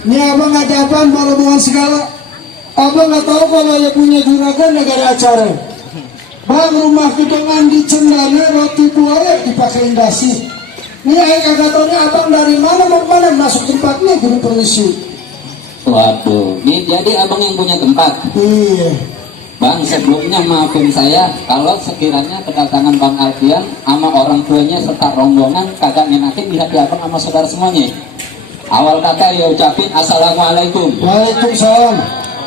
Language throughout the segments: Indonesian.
Ini abang ngajak apaan baru hubungan segala. Abang nggak tahu kalau ya punya juragan negara acara. Bang rumah gedongan di Cendana roti buaya dipakai dasi. Ini ayah kagak tahu nih abang dari mana mau kemana masuk tempatnya guru permisi. Waduh, ini jadi abang yang punya tempat. Iya. Bang, sebelumnya maafin saya kalau sekiranya kedatangan Bang Alfian sama orang tuanya serta rombongan kagak ngenakin di hati abang sama saudara semuanya. Awal kata ya ucapin assalamualaikum. Waalaikumsalam.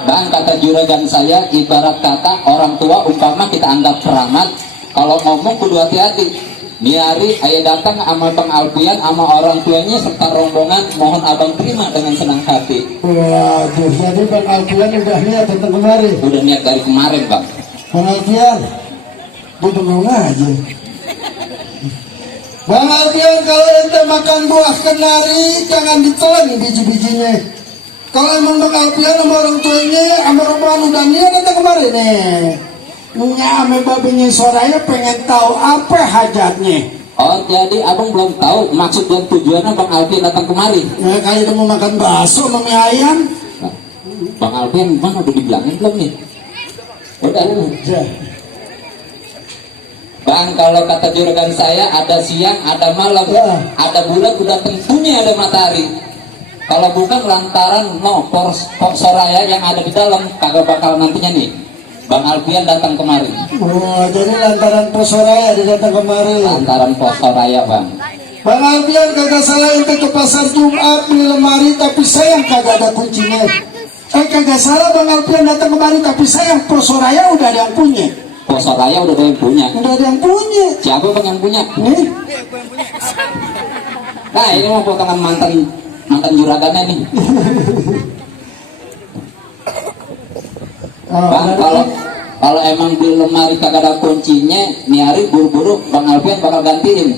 Bang, kata juragan saya ibarat kata orang tua umpama kita anggap keramat. Kalau ngomong kudu hati-hati. Nih hari ayah datang sama Bang Alfian sama orang tuanya serta rombongan, mohon abang terima dengan senang hati. Waduh, jadi Bang Alfian udah niat datang kemari. Udah niat dari kemarin, Bang. Bang Alfian, gue bengong aja. Bang Alfian, kalau ente makan buah kenari jangan ditelan biji-bijinya. Kalau emang Bang Alfian sama orang tuanya sama rombongan udah niat datang kemari nih. Nya ame babinya Soraya pengen tahu apa hajatnya. Oh, jadi abang belum tahu maksud dan tujuannya Bang Alfian datang kemari. Ya kayak itu mau makan bakso sama mie ayam. Nah, Bang Alfian mana udah dibilangin belum nih? Udah. Bang, kalau kata juragan saya ada siang, ada malam, ya. Ada bulan, udah tentunya ada matahari. Kalau bukan lantaran Soraya yang ada di dalam kagak bakal nantinya nih Bang Alfian datang kemari. Oh, jadi lantaran Pos Soraya dia datang kemari. Lantaran Pos Soraya, Bang. Bang Alfian kagak salah ente ke pasar Jumat beli lemari tapi sayang kagak ada kuncinya. Kagak salah Bang Alfian datang kemari tapi sayang Pos Soraya udah ada yang punya. Pos Soraya udah ada yang punya. Udah ada yang punya. Siapa Bang yang punya? Nih. Nah, ini mau potongan mantan juragannya nih. Bang, kalau emang di lemari kagak ada kuncinya, nih hari buru-buru Bang Alfian bakal gantiin.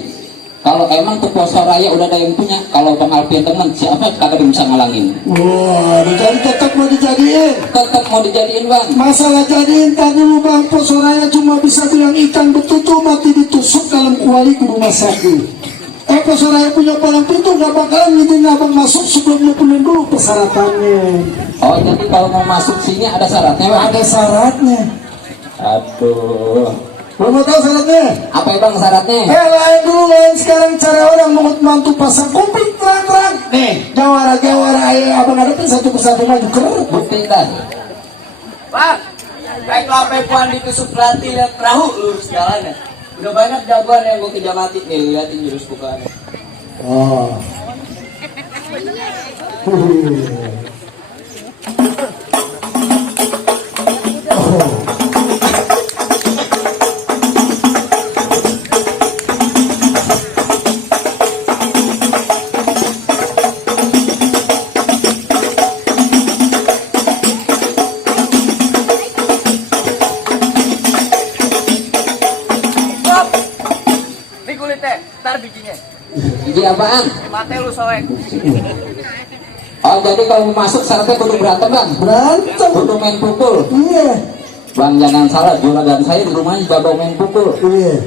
Kalau emang tuh Pos Soraya udah ada yang punya, kalau Bang Alfian temen siapa kagak bisa ngalangin. Wah, jadi tetap mau dijadiin. Tetap mau dijadiin, Bang. Masalah jadiin tadi lu Bang Pos Soraya cuma bisa bilang ikan betutu mati ditusuk dalam kuali ke rumah sakit. Pos Soraya punya palang pintu gak bakalan ngizinin abang masuk sebelum penuhin dulu persyaratannya. Oh, jadi kalau mau masuk sini ada syaratnya, Bang? Ada syaratnya. Aduh. Lu mau tahu syaratnya? Apa ya, Bang, syaratnya? Lain dulu, lain sekarang cara orang mengut mantu pasang kuping terang-terang. Nih, jawara-jawara ayah abang hadapin satu persatu maju keren. Bukti kan? Pak, kayak lape puan ditusuk pelatih dan perahu lurus jalannya. Udah banyak jagoan yang gue kejar mati nih, liatin jurus bukaannya. Oh. Nih kulitnya, ntar bijinya. Biji apaan? Mati lu soek. Oh, jadi kalau mau masuk syaratnya kudu berantem, Bang? Berantem. Kudu main pukul. Iya. Bang, jangan salah, juragan saya di rumahnya jago main pukul. Iya.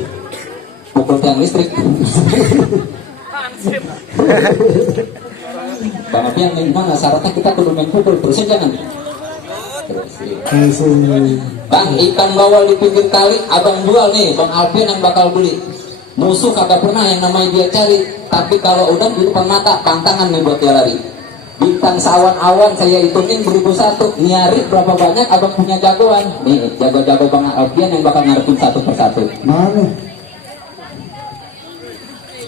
Pukul tiang listrik. Bang Alfian, gimana syaratnya kita kudu main pukul, terusin jangan? Terusin. Bang, ikan bawal di pinggir kali, abang jual nih, Bang Alfian yang bakal beli. Musuh kagak pernah yang namanya dia cari, tapi kalau udah di depan mata, pantangan nih buat dia lari. Bintang sawan-awan saya hitungin 1001. Nyari berapa banyak abang punya jagoan. Nih, jago-jago Bang Alfian yang bakal ngarepin satu persatu. Mana?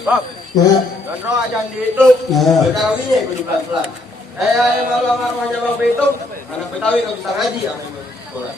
Bang, Ya. Gondro aja dihitung. Ya. Sekarang ini kudu pelan-pelan. Malu sama rumahnya Bang Betung. Anak Betawi gak bisa ngaji sama sekolah.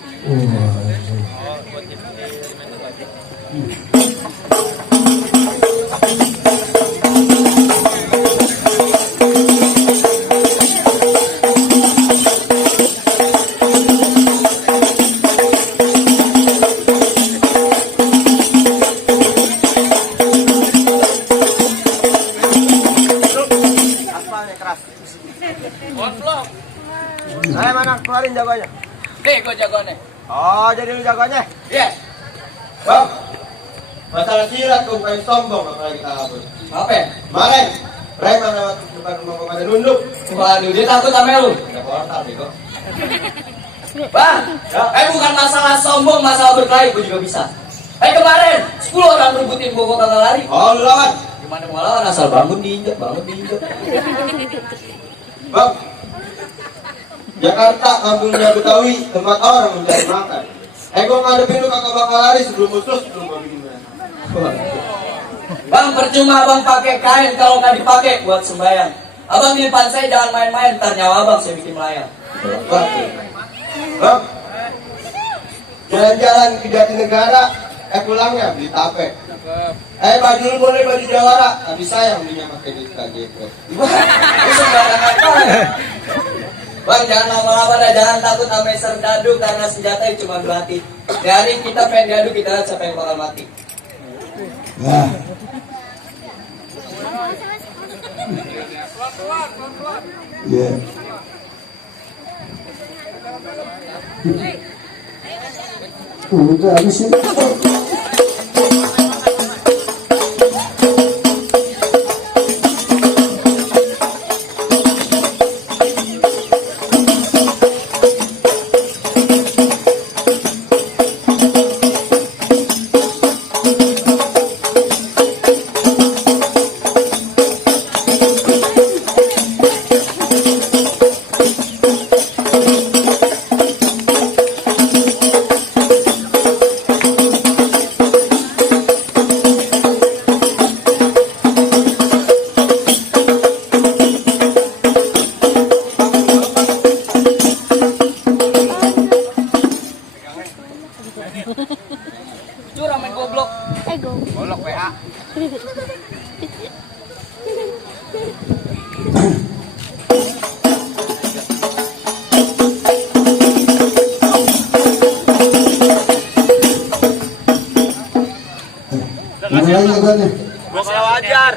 Aspalnya keras. Konflok. Saya mana keluarin jagoannya? Nih, gue jagoannya. Oh, jadi lu jagoannya? Iya. Bang, masalah silat gue bukan sombong apalagi kita kabur. Apa? Kemarin Preman lewat depan rumah gua pada nunduk. Waduh, dia takut sama lu. Udah portal bego. Bang, bukan masalah sombong, masalah berkelahi, gue juga bisa. Kemarin 10 orang rebutin gue kagak lari. Oh, lu lawan. Gimana mau lawan, asal bangun diinjak. Bang, Jakarta, kampungnya Betawi, tempat orang mencari makan. Gua ngadepin lu kagak bakal lari sebelum putus, sebelum gua bikin beran. Bang, percuma abang pakai kain kalau nggak dipakai buat sembahyang. Abang di depan saya jangan main-main, ntar nyawa abang saya bikin melayang. Bang, jalan-jalan ke Jatinegara, pulangnya beli tape. Baju lu boleh baju jawara, tapi sayang belinya pakai duit KGP. Itu sembarangan banget. Bang, jangan lama-lama dah, jangan takut sama serdadu karena senjata cuma berarti. Dari kita pengen diadu, kita lihat siapa yang bakal mati. Nah. Ya. Udah habis ini. Curang main goblok. Golok PA. Mulai ya nih. Gua kalau wajar.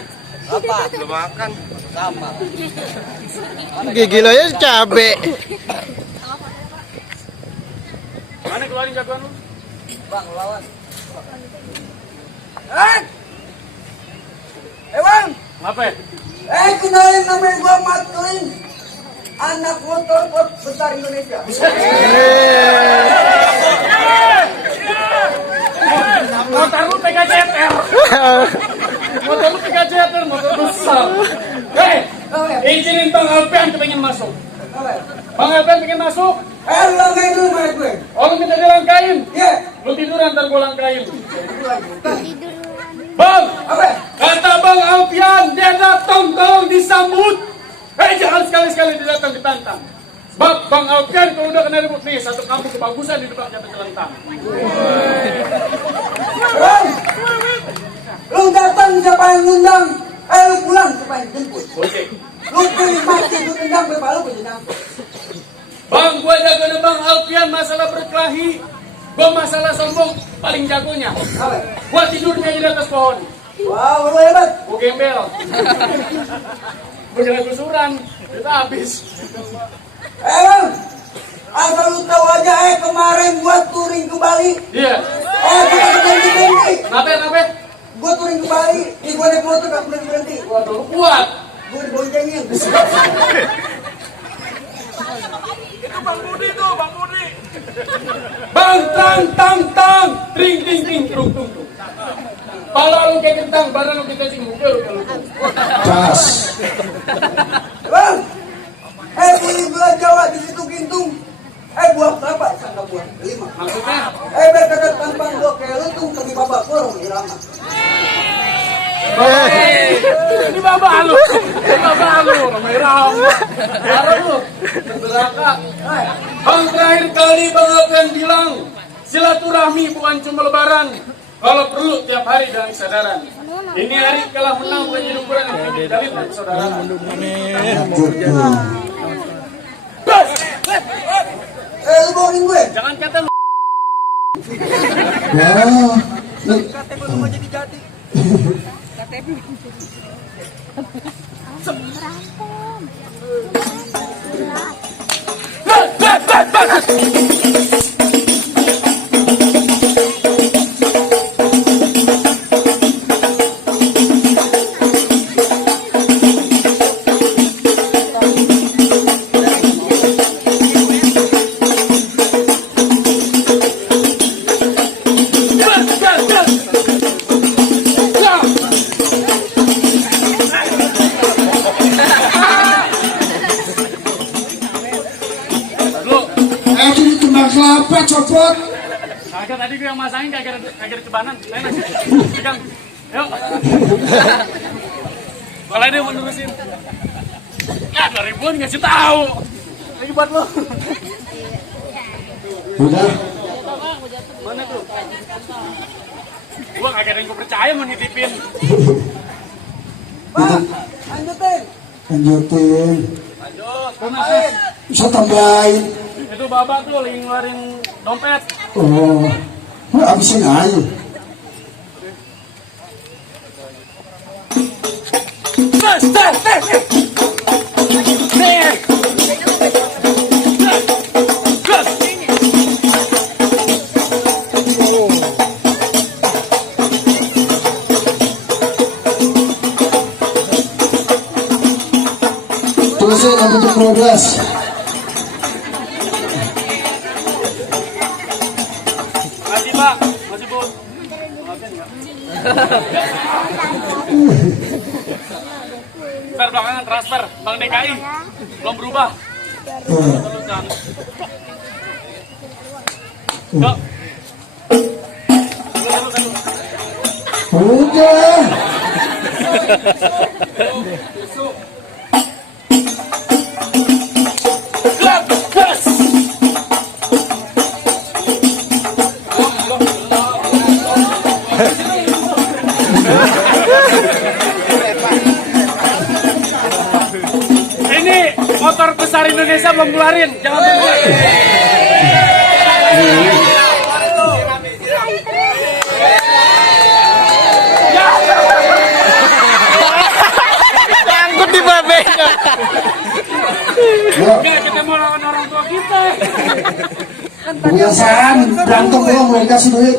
Apa? Belum makan. Sama. Gigi lo ya cabe. Mana keluarin jagoan lu? Bang, lawan. Bang. Apa? Kenalin namanya gua Matling. Anak motor pot besar Indonesia. Motor lu PKJR. Motor lu PKJR, motor besar. Izinin Bang Alpian kepengen masuk. Bang Alpian pengen masuk. Lu langkain dulu sama gue. Oh, lu minta dilangkain? Iya. Lu tiduran ntar gua langkain. Tidur. Bang, Apa? kata Bang Alpian, dia datang tolong disambut. Jangan sekali-sekali dia datang ditantang. Sebab Bang Alpian kalau udah kena ribut nih, satu kampung kebagusan di depan jatuh celentang. Bang. Lu datang siapa yang ngundang? Lu pulang siapa yang jemput? Oke. Lu pilih mati, lu tendang bapak lu penjenang. Bang, gua jago Bang Alpian masalah berkelahi. Gua masalah sombong paling jagonya. Apa? Gua tidurnya di atas pohon. Wow, lu hebat. Gua gembel. Gua jalan gusuran, kita habis. Bang. Asal lu tahu aja, kemarin gua touring ke Bali. Iya. Gua berhenti. Kenapa? Gua touring ke Bali. Gua naik motor gak berhenti. Waduh, lu kuat. Gua diboncengin. Bang Budi tuh, Bang Budi. Bang tang, tring ting, trung tung. Pala lu kayak kentang, badan lu kita singgung. Cas. Bang. Beli gula Jawa di situ Gintung. Buah berapa? Sangka buah 5. Maksudnya? Biar kagak tampang gua kayak lu tuh tapi babak kurang irama. Ini bapak lu, ramai ramai. Parah lu, beraka. Bang terakhir kali Bang Alpian bilang, silaturahmi bukan cuma lebaran. Kalau perlu tiap hari dalam kesadaran. Ini hari kalah menang bukan jadi ukuran yang tinggi dalil dan persaudaraan. Lu bohongin gue. Jangan kata lu. Wah. kelapa copot. Kagak tadi gue yang masangin kagak ada cebanan. Pegang. Yuk. Kalau dia mau nerusin. Ya 2000-an ngasih tahu. Lagi buat lo. Udah. Mana tuh? Gua kagak ada yang gue percaya mau nitipin. Lanjutin. Lanjut. Bisa tambahin. Itu babak tuh lagi ngeluarin dompet. Oh, habisin aja. Terusin untuk progres. Masih Pak, masih Bu. Maafin enggak? Ntar belakangan transfer, Bank DKI belum berubah. Terusan. Dok. Udah. Ini motor besar Indonesia belum keluarin, jangan tunggu. Nyangkut di babenya. Enggak, kita mau lawan orang tua kita. Kebiasaan berantem doang boleh kasih duit.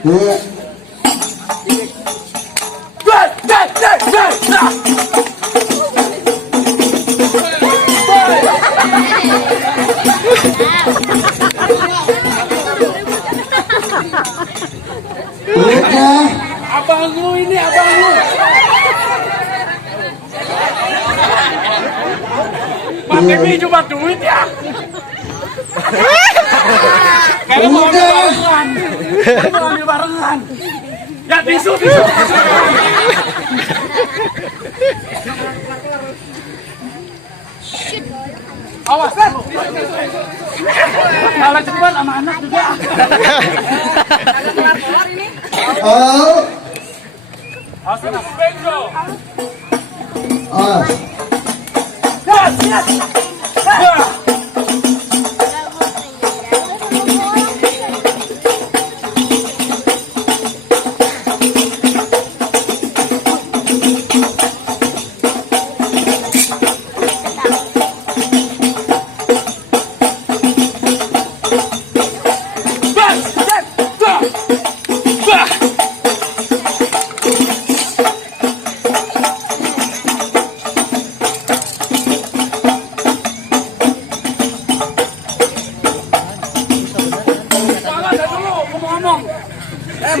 Ya. Udah. Abang lu ini, abang lu. Pak Temi cuma duit ya. Kayaknya mau ambil barengan. Mau ambil barengan. Ya tisu. Awas kan. Kalah cepat sama anak juga. Oh. Awas kan. Bengko. Ah. Yes.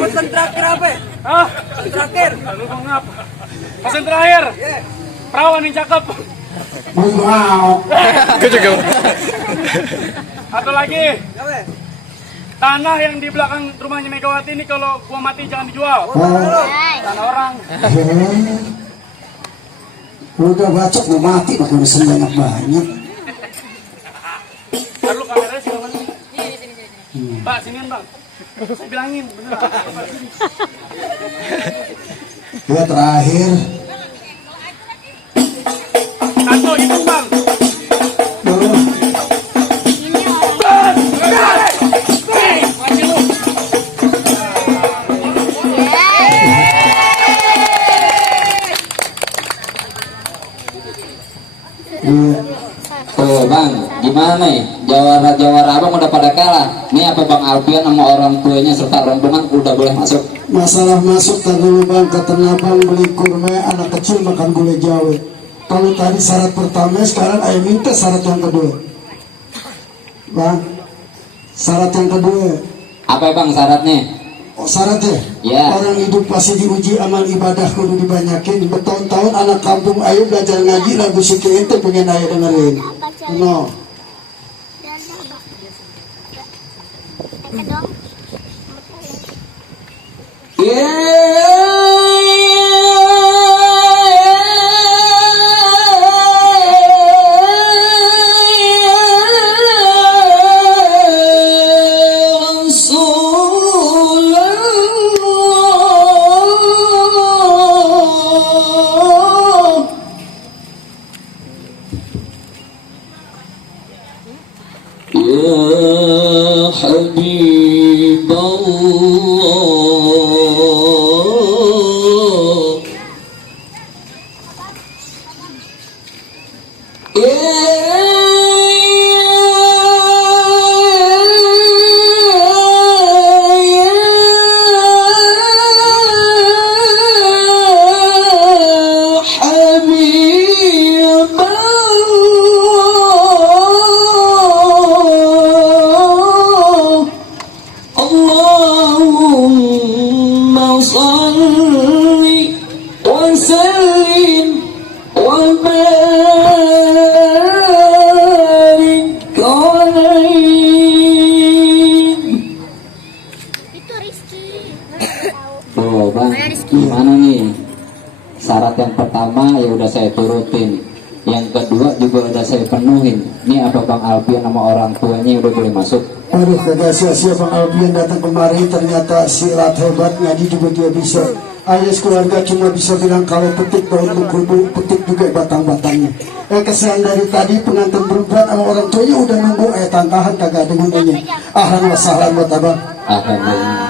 Pesan terakhir apa? Hah? Terakhir. Lu mau ngapa? Pesan terakhir. Perawan yang cakep. Mau. Gue juga. Atau lagi. Tanah yang di belakang rumahnya Megawati ini kalau gua mati jangan dijual. Tanah orang. Udah bacot mau mati pakai mesin banyak. Lalu kameranya sih mana? Pak, sinian Bang. Saya bilangin, bener. Ya terakhir. Satu itu Bang. Tuh Bang, gimana nih? Jawara abang udah pada kalah. Nih apa Bang Alfian sama orang tuanya serta rombongan udah boleh masuk? Masalah masuk tadi dulu bang, kata abang beli kurma anak kecil makan gulai Jawa. Kalau tadi syarat pertama, sekarang ayah minta syarat yang kedua. Bang, syarat yang kedua. Apa Bang syaratnya? Oh, syaratnya? Ya. Orang hidup pasti diuji amal ibadah kudu dibanyakin. Bertahun-tahun anak kampung ayo belajar ngaji lagu Siki itu pengen ayo dengerin. No. Kata dong. Ya Habib Allah, Allahumma salli wa sallim wa barik alaihi. Itu Rizky. Tuh bang, gimana nih? Syarat yang pertama ya udah saya turutin, yang kedua juga udah saya penuhin. Ini apa Bang Alfian sama orang tuanya udah boleh masuk? Aduh, kagak sia-sia Bang Alfian datang kemari, ternyata silat hebat, ngaji juga dia bisa. Ayah keluarga cuma bisa bilang kalau petik daun mengkudu, petik juga batang-batangnya. Kesian dari tadi pengantin perempuan sama orang tuanya udah nunggu, tantahan kagak ada gunanya. Ahlan wa sahlan buat abang. Alhamdulillah.